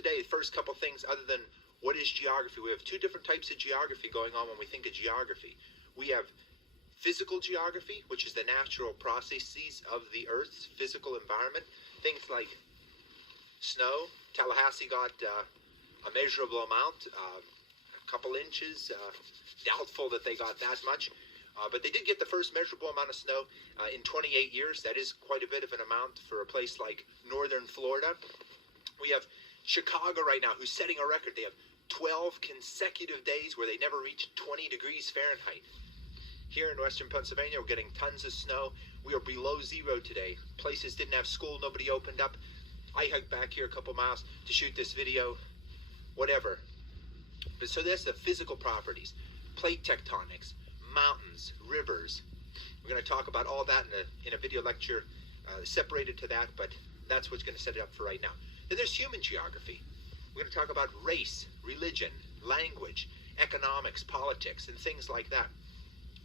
today, the first couple things other than what is geography. We have two different types of geography going on when we think of geography. We have physical geography, which is the natural processes of the Earth's physical environment. Things like snow. Tallahassee got a measurable amount, a couple inches. Doubtful that they got that much. But they did get the first measurable amount of snow in 28 years. That is quite a bit of an amount for a place like northern Florida. We have Chicago right now, who's setting a record. They have 12 consecutive days where they never reached 20 degrees Fahrenheit. Here in western Pennsylvania, we're getting tons of snow. We are below zero today. Places didn't have school, nobody opened up. I hiked back here a couple miles to shoot this video, whatever. But so there's the physical properties, plate tectonics, mountains, rivers. We're going to talk about all that in a video lecture separated to that, but that's what's going to set it up for right now. Then there's human geography. We're going to talk about race, religion, language, economics, politics, and things like that.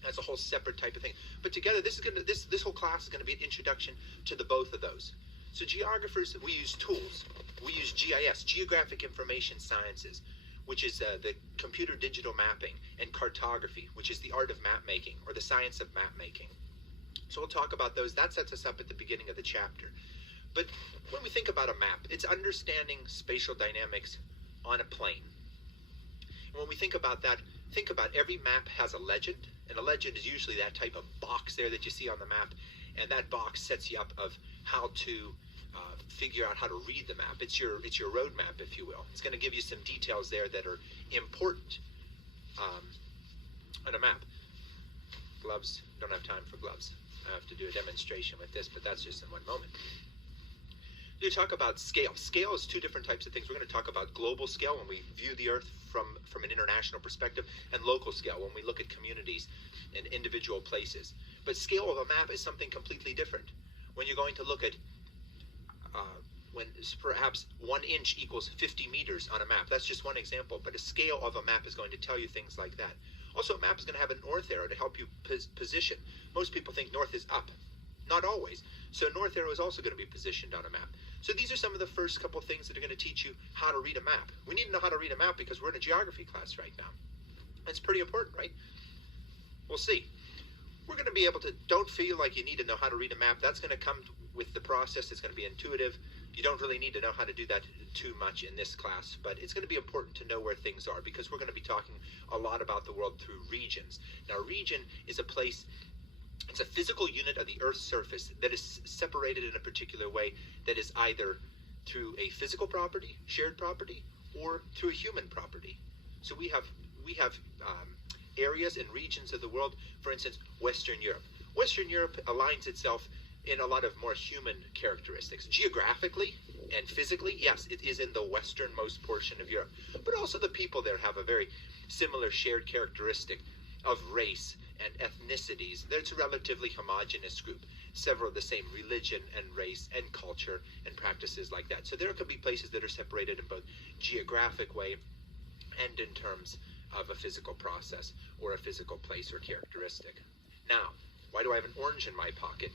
That's a whole separate type of thing. But together, this whole class is going to be an introduction to the both of those. So geographers, we use tools. We use GIS, Geographic Information Sciences, which is the computer digital mapping, and cartography, which is the art of map making, or the science of map making. So we'll talk about those. That sets us up at the beginning of the chapter. But when we think about a map, it's understanding spatial dynamics on a plane. And when we think about that, think about every map has a legend, and a legend is usually that type of box there that you see on the map, and that box sets you up of how to figure out how to read the map. It's your road map, if you will. It's going to give you some details there that are important on a map. Gloves, don't have time for gloves. I have to do a demonstration with this, but that's just in one moment. You talk about scale. Scale is two different types of things. We're going to talk about global scale when we view the Earth from an international perspective, and local scale when we look at communities and individual places. But scale of a map is something completely different. When you're going to look at when perhaps 1 inch equals 50 meters on a map. That's just one example, but a scale of a map is going to tell you things like that. Also, a map is going to have a north arrow to help you position. Most people think north is up. Not always. So north arrow is also going to be positioned on a map. So these are some of the first couple of things that are going to teach you how to read a map. We need to know how to read a map because we're in a geography class right now. That's pretty important, right? We'll see. We're going to be able to, don't feel like you need to know how to read a map. That's going to come with the process. It's going to be intuitive. You don't really need to know how to do that too much in this class, but it's going to be important to know where things are because we're going to be talking a lot about the world through regions. Now, a region is a place, it's a physical unit of the Earth's surface that is separated in a particular way that is either through a physical property, shared property, or through a human property. So we have areas and regions of the world, for instance, Western Europe. Western Europe aligns itself in a lot of more human characteristics. Geographically and physically, yes, it is in the westernmost portion of Europe. But also the people there have a very similar shared characteristic of race and ethnicities. It's a relatively homogeneous group. Several of the same religion and race and culture and practices like that. So there could be places that are separated in both geographic way and in terms of a physical process or a physical place or characteristic. Now, why do I have an orange in my pocket?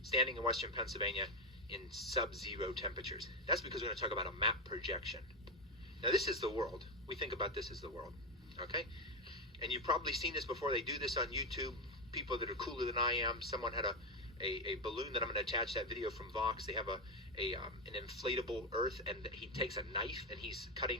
Standing in western Pennsylvania in sub-zero temperatures. That's because we're going to talk about a map projection. Now this is the world. We think about this as the world, okay? And you've probably seen this before. They do this on YouTube. People that are cooler than I am. Someone had a balloon that I'm going to attach that video from Vox. They have an inflatable Earth, and he takes a knife and he's cutting